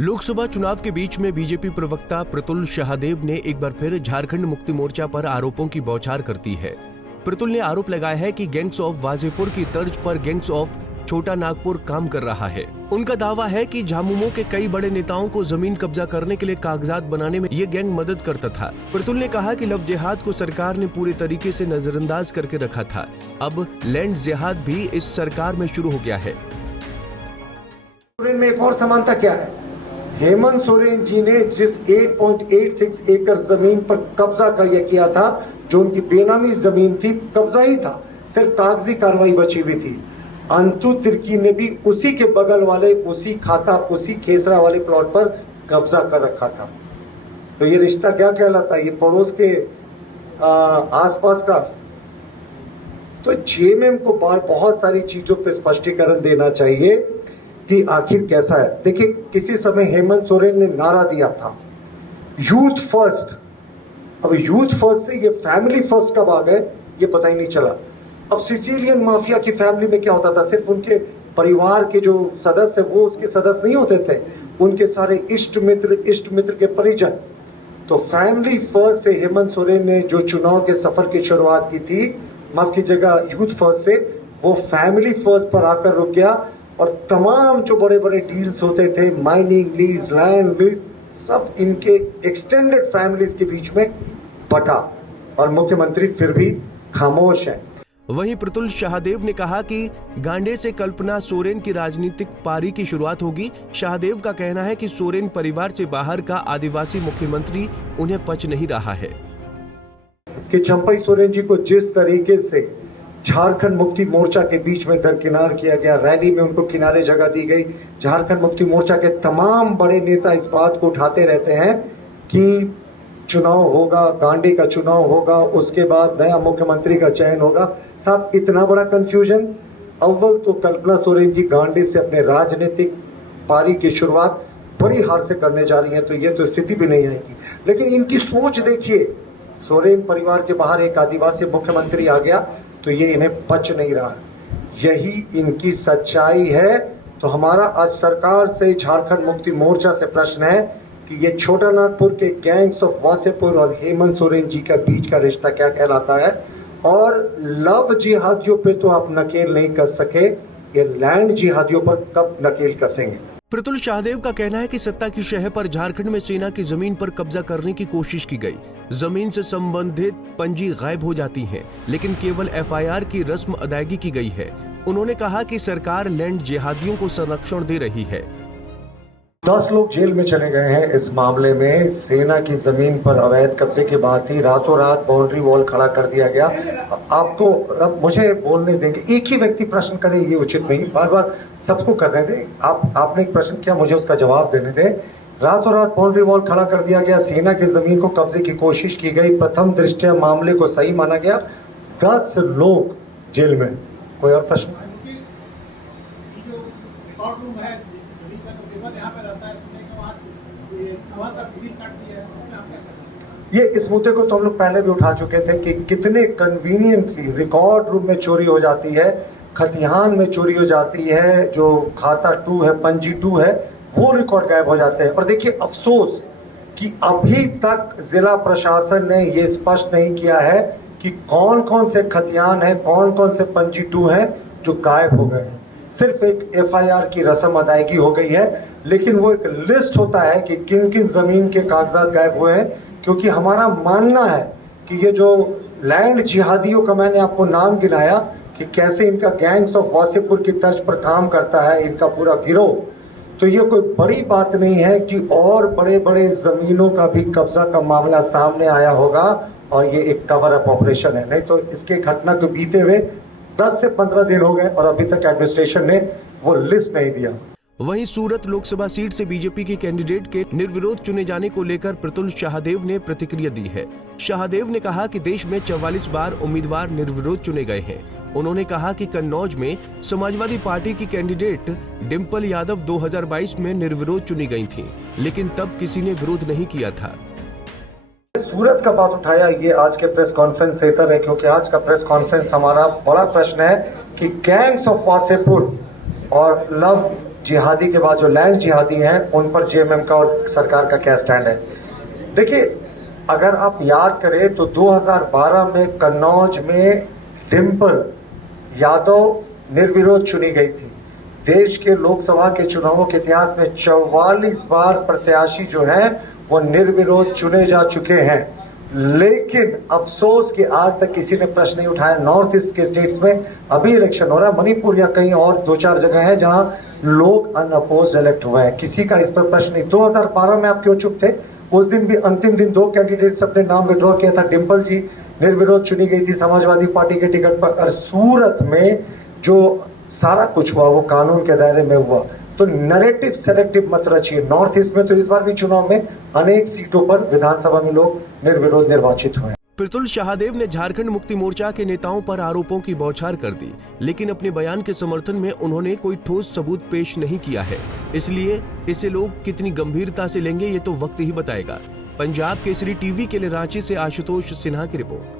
लोकसभा चुनाव के बीच में बीजेपी प्रवक्ता प्रतुल शाहदेव ने एक बार फिर झारखंड मुक्ति मोर्चा पर आरोपों की बौछार कर दी है। प्रतुल ने आरोप लगाया है कि गैंग्स ऑफ वासेपुर की तर्ज पर गैंग्स ऑफ छोटा नागपुर काम कर रहा है। उनका दावा है कि झामुमो के कई बड़े नेताओं को जमीन कब्जा करने के लिए कागजात बनाने में ये गैंग मदद करता था। प्रतुल ने कहा कि लव जिहाद को सरकार ने पूरे तरीके से नजरअंदाज करके रखा था। अब लैंड जिहाद भी इस सरकार में शुरू हो गया है। में एक और समानता क्या है? हेमंत सोरेन जी ने जिस 8.86 एकड़ जमीन पर कब्जा किया था, जो उनकी बेनामी जमीन थी, कब्जा ही था, सिर्फ कागजी कार्रवाई बची हुई थी। अंतु तिर्की ने भी उसी के बगल वाले, उसी खाता, उसी खेसरा वाले प्लॉट पर कब्जा कर रखा था। तो ये रिश्ता क्या कहलाता है? ये पड़ोस के आसपास का। तो जेएमएम को बहुत सारी चीजों पर स्पष्टीकरण देना चाहिए कि आखिर कैसा है। देखिए, किसी समय हेमंत सोरेन ने नारा दिया था यूथ फर्स्ट। अब यूथ फर्स्ट से ये फैमिली फर्स्ट कब आ गए, ये पता ही नहीं चला। अब सिसिलियन माफिया की फैमिली में क्या होता था? सिर्फ उनके परिवार के जो सदस्य, वो उसके सदस्य नहीं होते थे, उनके सारे इष्ट मित्र के परिजन। तो फैमिली फर्स्ट से हेमंत सोरेन ने जो चुनाव के सफर की शुरुआत की थी, माफ कीजिएगा, यूथ फर्स्ट से, वो फैमिली फर्स्ट पर आकर रुक गया। और तमाम जो बड़े बड़े डील्स होते थे, माइनिंग लीज, लैंड लीज, सब इनके एक्सटेंडेड फैमिलीज के बीच में बटा, और मुख्यमंत्री फिर भी खामोश है। वहीं प्रतुल शाहदेव ने कहा कि गांडे से कल्पना सोरेन की राजनीतिक पारी की शुरुआत होगी। शाहदेव का कहना है कि सोरेन परिवार से बाहर का आदिवासी मुख्यमंत्री उन्हें पच नहीं रहा है। कि चंपई सोरेन जी को जिस तरीके से झारखंड मुक्ति मोर्चा के बीच में दरकिनार किया गया, रैली में उनको किनारे जगह दी गई। झारखंड मुक्ति मोर्चा के तमाम बड़े नेता इस बात को उठाते रहते हैं कि चुनाव होगा, गांडी का चुनाव होगा, उसके बाद नया मुख्यमंत्री का चयन होगा। साहब, इतना बड़ा कंफ्यूजन। अव्वल तो कल्पना सोरेन जी गांडी से अपने राजनीतिक पारी की शुरुआत बड़ी हार से करने जा रही है, तो ये तो स्थिति भी नहीं आएगी। लेकिन इनकी सोच देखिए, सोरेन परिवार के बाहर एक आदिवासी मुख्यमंत्री आ गया तो ये इन्हें पच नहीं रहा। यही इनकी सच्चाई है। तो हमारा आज सरकार से, झारखंड मुक्ति मोर्चा से प्रश्न है कि ये छोटा नागपुर के गैंग्स ऑफ वासेपुर और हेमंत सोरेन जी का बीच का रिश्ता क्या कहलाता है? और लव जिहादियों पे तो आप नकेल नहीं कस सके, ये लैंड जिहादियों पर कब नकेल कसेंगे? प्रतुल शाहदेव का कहना है कि सत्ता की शह पर झारखंड में सेना की जमीन पर कब्जा करने की कोशिश की गई। जमीन से संबंधित पंजी गायब हो जाती हैं, लेकिन केवल एफआईआर की रस्म अदायगी की गई है। उन्होंने कहा कि सरकार लैंड जिहादियों को संरक्षण दे रही है। 10 लोग जेल में चले गए हैं इस मामले में। सेना की जमीन पर अवैध कब्जे की बात थी, रातों रात बाउंड्री वॉल खड़ा कर दिया गया। आपको मुझे बोलने देंगे, एक ही व्यक्ति प्रश्न करे ये उचित नहीं, बार बार सबको करने दें। आपने एक प्रश्न किया, मुझे उसका जवाब देने दें। रातों रात बाउंड्री वॉल खड़ा कर दिया गया, सेना की जमीन को कब्जे की कोशिश की गई, प्रथम दृष्टया मामले को सही माना गया, 10 लोग जेल में। कोई और प्रश्न? ये इस मुद्दे को तो हम लोग पहले भी उठा चुके थे कि कितने कन्वीनियंटली रिकॉर्ड रूम में चोरी हो जाती है, खतिहान में चोरी हो जाती है, जो खाता 2 है, पंजी 2 है, वो रिकॉर्ड गायब हो जाते हैं। और देखिए, अफसोस कि अभी तक जिला प्रशासन ने ये स्पष्ट नहीं किया है कि कौन कौन से खतिहान है, कौन कौन से पंजी 2 है जो गायब हो गए हैं। सिर्फ एक एफआईआर की रस्म अदायगी हो गई है, लेकिन वो एक लिस्ट होता है कि किन किन जमीन के कागजात गायब हुए हैं। क्योंकि हमारा मानना है कि ये जो लैंड जिहादियों का मैंने आपको नाम गिनाया कि कैसे इनका गैंग्स ऑफ वासेपुर की तर्ज पर काम करता है इनका पूरा गिरोह, तो ये कोई बड़ी बात नहीं है कि और बड़े बड़े जमीनों का भी कब्जा का मामला सामने आया होगा और ये एक कवर अप ऑपरेशन है। नहीं तो इसके घटना को बीते हुए 10 से 15 दिन हो गए और अभी तक एडमिनिस्ट्रेशन ने वो लिस्ट नहीं दिया। वहीं सूरत लोकसभा सीट से बीजेपी के कैंडिडेट के निर्विरोध चुने जाने को लेकर प्रतुल शाहदेव ने प्रतिक्रिया दी है। शाहदेव ने कहा कि देश में 44 बार उम्मीदवार निर्विरोध चुने गए हैं। उन्होंने कहा कि कन्नौज में समाजवादी पार्टी की कैंडिडेट डिम्पल यादव 2022 में निर्विरोध चुनी गई थी, लेकिन तब किसी ने विरोध नहीं किया था। सूरत का बात उठाया, ये आज के प्रेस कॉन्फ्रेंस से है, क्योंकि आज का प्रेस कॉन्फ्रेंस हमारा बड़ा प्रश्न है कि गैंग्स ऑफ वासेपुर और लव जिहादी के बाद जो लैंड जिहादी हैं उन पर जेएमएम का और सरकार का क्या स्टैंड है। देखिए, अगर आप याद करें तो 2012 में कन्नौज में डिम्पल यादव निर्विरोध चुनी गई थी। देश के लोकसभा के चुनावों के इतिहास में 44 बार प्रत्याशी जो हैं वो निर्विरोध चुने जा चुके हैं, लेकिन अफसोस कि आज तक किसी ने प्रश्न नहीं उठाया। नॉर्थ ईस्ट के स्टेट्स में अभी इलेक्शन हो रहा है, मणिपुर या कहीं और 2-4 जगह है जहां लोग अनअपोज्ड इलेक्ट हुए हैं, किसी का इस पर प्रश्न नहीं। 2012 में आप क्यों चुप थे? उस दिन भी अंतिम दिन 2 कैंडिडेट्स अपने नाम विड्रॉ किया था। डिम्पल जी निर्विरोध चुनी गई थी समाजवादी पार्टी के टिकट पर, और सूरत में जो सारा कुछ हुआ वो कानून के दायरे में हुआ। तो नैरेटिव सेलेक्टिव मत रचिए। नॉर्थ ईस्ट में तो इस बार भी चुनाव में अनेक सीटों पर विधानसभा में लोग निर्विरोध निर्वाचित हुए। प्रतुल शाहदेव ने झारखंड मुक्ति मोर्चा के नेताओं पर आरोपों की बौछार कर दी, लेकिन अपने बयान के समर्थन में उन्होंने कोई ठोस सबूत पेश नहीं किया है। इसलिए इसे लोग कितनी गंभीरता से लेंगे ये तो वक्त ही बताएगा। पंजाब केसरी टीवी के लिए रांची से आशुतोष सिन्हा की रिपोर्ट।